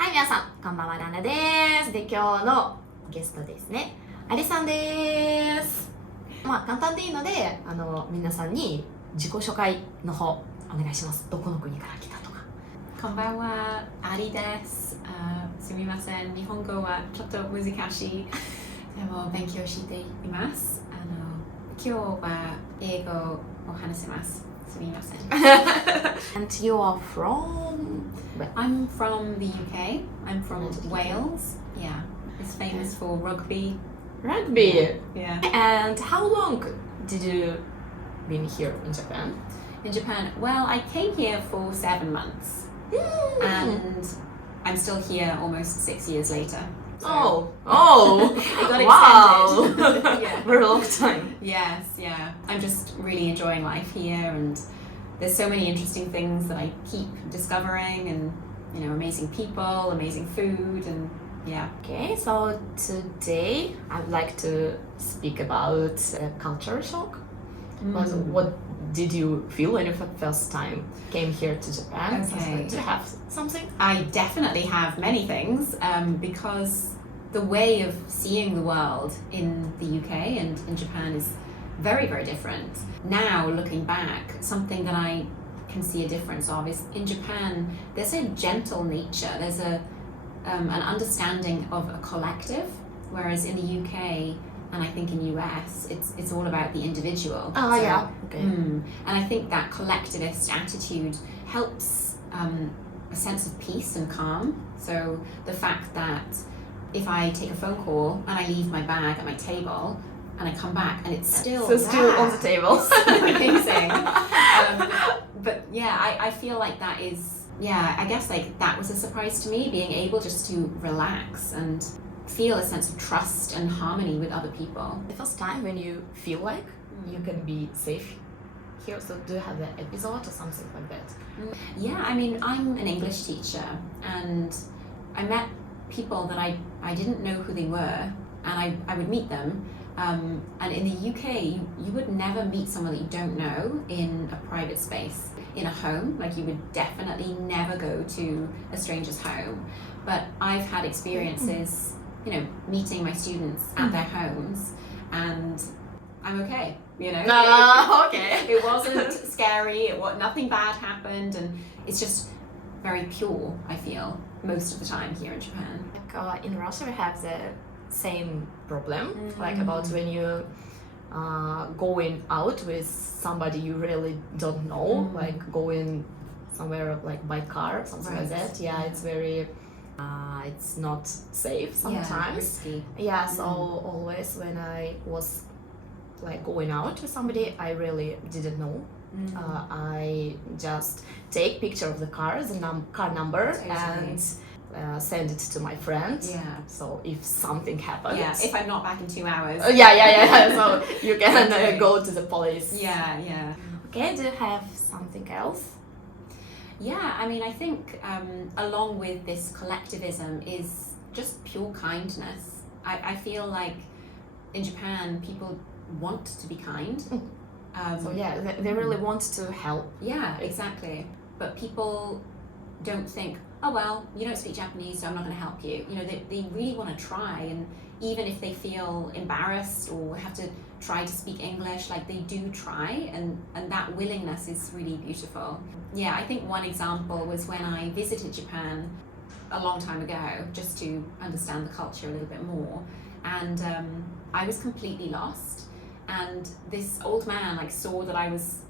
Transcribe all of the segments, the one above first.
はい、皆さん、こんばんは、ナナです。で、今日のゲストですね、アリさんです。簡単でいいので、皆さんに自己紹介の方、お願いします。どこの国から来たとか。こんばんは、アリです。すみません、日本語はちょっと難しい。でも勉強しています。今日は英語を話せます。すみません。And you are from? I'm from the UK. I'm from Wales. Yeah, it's famous for rugby. Rugby. Yeah. And how long did you been here in Japan? In Japan, well, I came here for 7 months. And I'm still here almost 6 years later. So it got Wow. extended. Yeah. Very long time. Yes, yeah. I'm just really enjoying life here, and there's so many interesting things that I keep discovering, and amazing people, amazing food, and yeah. Okay, so today I'd like to speak about culture shock. What did you feel when you first time came here to Japan? Okay. Do you have something? I definitely have many things because the way of seeing the world in the UK and in Japan is very, very different. Now, looking back, something that I can see a difference of is in Japan, there's a gentle nature. There's an understanding of a collective, whereas in the UK, and I think in US, it's all about the individual. Yeah. Okay. And I think that collectivist attitude helps a sense of peace and calm. So the fact that if I take a phone call and I leave my bag at my table and I come back and it's still still on the table. Amazing. But yeah, I feel like that is, I guess like that was a surprise to me, being able just to relax and feel a sense of trust and harmony with other people. The first time when you feel like you can be safe here, so do you have an episode or something like that? Yeah, I mean, I'm an English teacher, and I met people that I didn't know who they were, and I would meet them. And in the UK, you would never meet someone that you don't know in a private space. In a home, like you would definitely never go to a stranger's home. But I've had experiences, meeting my students at their homes, and I'm okay, Okay. It wasn't scary, nothing bad happened, and it's just very pure, I feel, most of the time here in Japan. Like in Russia, we have the same problem, like about when you going out with somebody you really don't know, like going somewhere like by car, something like that. Yeah, it's very, it's not safe sometimes. Yeah, so always when I was like going out with somebody I really didn't know, I just take picture of the car, the car number, and send it to my friend. Yeah. So if something happens. Yeah, if I'm not back in 2 hours. Yeah. So you can go to the police. Yeah. Okay, do you have something else? Yeah, I mean, I think along with this collectivism is just pure kindness. I feel like in Japan, people want to be kind. So they really want to help. Yeah, exactly. But people don't think, oh well, you don't speak Japanese, so I'm not going to help you. They really want to try, and even if they feel embarrassed or have to try to speak English, like they do try, and that willingness is really beautiful. Yeah, I think one example was when I visited Japan a long time ago, just to understand the culture a little bit more, and I was completely lost, and this old man saw that I was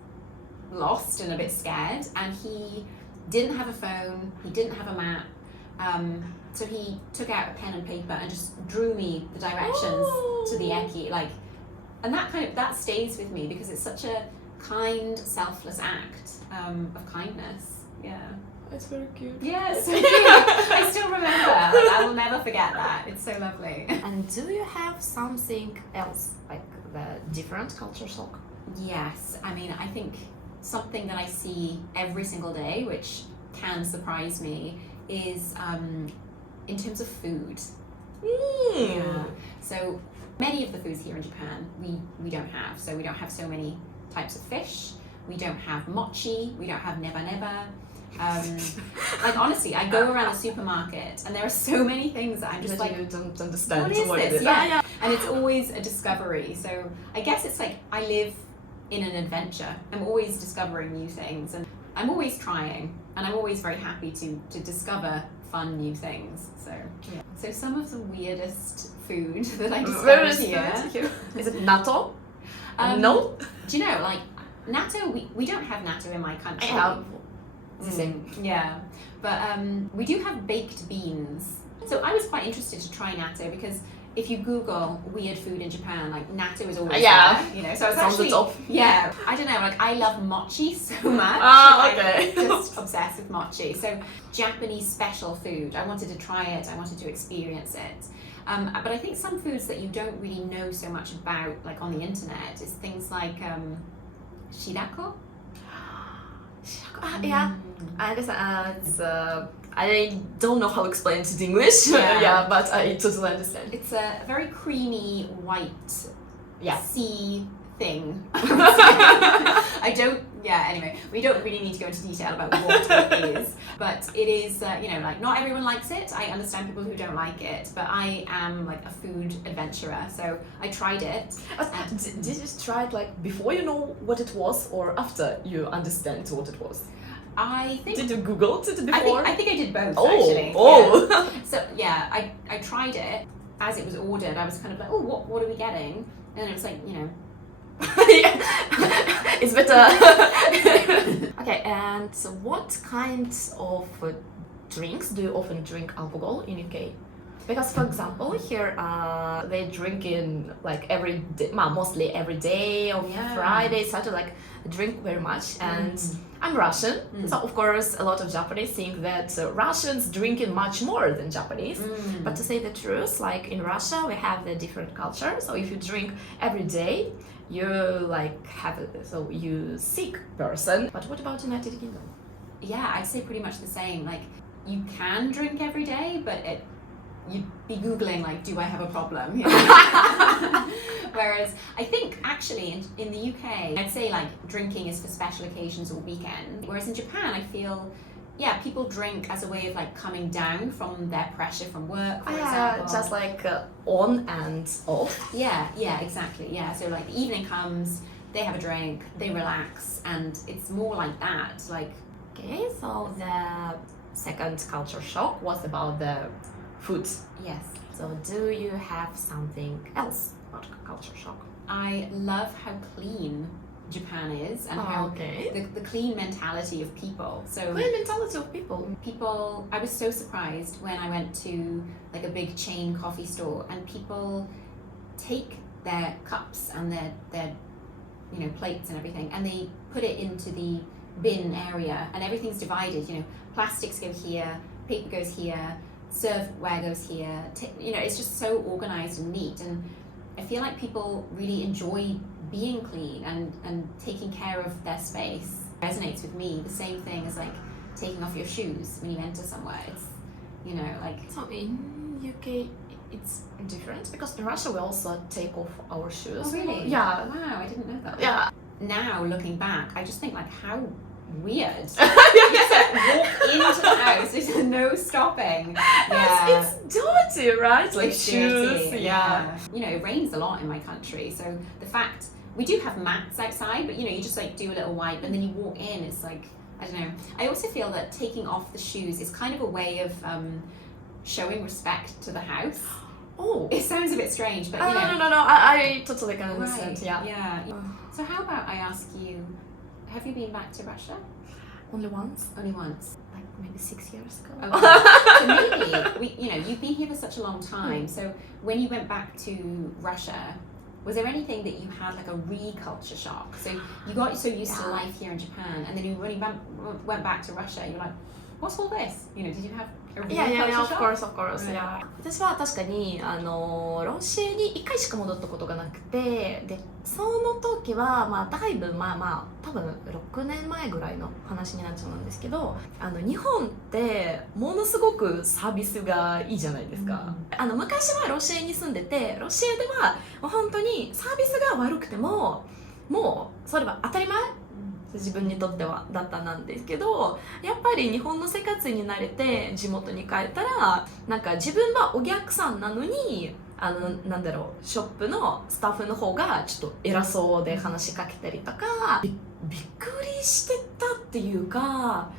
lost and a bit scared, and he didn't have a phone, he didn't have a map, so he took out a pen and paper and just drew me the directions to the eki, and that stays with me because it's such a kind, selfless act of kindness. Yeah. It's very cute. Yeah, it's so cute. I still remember. I will never forget that. It's so lovely. And do you have something else, like the different culture shock? Yes, I mean, I think something that I see every single day, which can surprise me, is in terms of food. Yeah. So many of the foods here in Japan we don't have. So we don't have so many types of fish. We don't have mochi. We don't have neba neba. Like honestly, I go around the supermarket and there are so many things that I'm just like, you don't understand what is it this? is. Yeah. And it's always a discovery. So I guess it's like I live in an adventure. I'm always discovering new things and I'm always trying and I'm always very happy to discover fun new things. So some of the weirdest food that I discovered here. Is it natto? No? Do you know, like natto, we don't have natto in my country. I have the same. Yeah, but we do have baked beans. So I was quite interested to try natto because if you Google weird food in Japan, like natto is always there, you know. So it's on the top. Yeah, I don't know, like I love mochi so much. Okay. I'm just obsessed with mochi. So Japanese special food. I wanted to try it. I wanted to experience it. But I think some foods that you don't really know so much about, like on the internet, is things like shirako. Yeah, I understand. I don't know how to explain it in English. Yeah. But I totally understand. It's a very creamy white sea thing. Anyway, we don't really need to go into detail about what it is, but it is, like not everyone likes it. I understand people who don't like it, but I am like a food adventurer, so I tried it. Did you try it like before you know what it was or after you understand what it was? I think. Did you Google it before? I think I did both actually. Oh. Yeah. So I tried it as it was ordered. I was kind of like, oh, what are we getting? And it was like, It's better. Okay, and so what kinds of drinks do you often drink alcohol in UK? Because for example, here they drink in like every day, mostly every day or Friday, Saturday, like drink very much. And I'm Russian, so of course a lot of Japanese think that Russians drinking much more than Japanese. But to say the truth, like in Russia we have the different culture. So if you drink every day, you you sick person. But what about United Kingdom? Yeah, I'd say pretty much the same. Like you can drink every day, but you'd be Googling like, do I have a problem? You know? Whereas I think actually in the UK, I'd say like drinking is for special occasions or weekend. Whereas in Japan, I feel, people drink as a way of like coming down from their pressure from work, for example. Just like on and off. Yeah, exactly. Yeah, so like the evening comes, they have a drink, they relax, and it's more like that. Like, okay, so the second culture shock was about the food. Yes. So do you have something else about culture shock? I love how clean Japan is and how the clean mentality of people. So clean mentality of people. People, I was so surprised when I went to like a big chain coffee store and people take their cups and their plates and everything and they put it into the bin area and everything's divided. Plastics go here, paper goes here, serveware goes here. It's just so organized and neat, and I feel like people really enjoy being clean and taking care of their space. It resonates with me. The same thing as like taking off your shoes when you enter somewhere. It's So in UK it's different because in Russia we also take off our shoes. Oh really? Yeah. Wow, I didn't know that. Yeah. Now looking back, I just think like how weird. You just like walk into the house, there's no stopping. Yeah. It's dirty, right? Like It's shoes. dirty, Yeah. It rains a lot in my country, so the fact we do have mats outside, but you just like do a little wipe and then you walk in, it's like, I don't know. I also feel that taking off the shoes is kind of a way of showing respect to the house. Oh. It sounds a bit strange, but No. I totally can understand. Right. Yeah. So how about I ask you, have you been back to Russia? Only once. Only once. Like maybe 6 years ago. Okay. So maybe you've been here for such a long time. So when you went back to Russia, was there anything that you had like a re-culture shock? So you got so used to life here in Japan, and then when you went back to Russia, you were like, what's all this? Did you have a re-culture shock? Of course, yeah. 私は確かにロシアに1回しか戻ったことがなくて、でその時はだいぶ多分6年前ぐらいの話になっちゃうんですけど、日本ってものすごくサービスがいいじゃないですか。昔はロシアに住んでて、ロシアではもう本当にサービスが悪くてももうそれは当たり前。自分にとってはだったなんですけど、やっぱり日本の生活に慣れて地元に帰ったら、なんか自分はお客さんなのになんだろう、ショップのスタッフの方がちょっと偉そうで話しかけたりとか、びっくりしてたっていうか、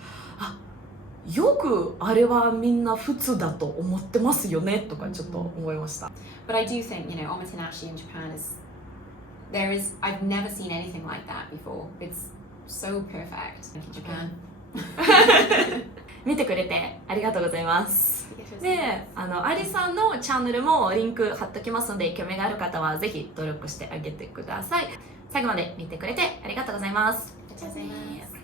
よくあれはみんな普通だと思ってますよねとかちょっと思いました。But I do think, omotenashi in Japan I've never seen anything like that before. It's so perfect in Japan. 見てくれてありがとうございます。で、アリさんのチャンネルもリンク貼っときますので、興味がある方はぜひ登録してあげてください。最後まで見てくれてありがとうございます。ありがとうございます。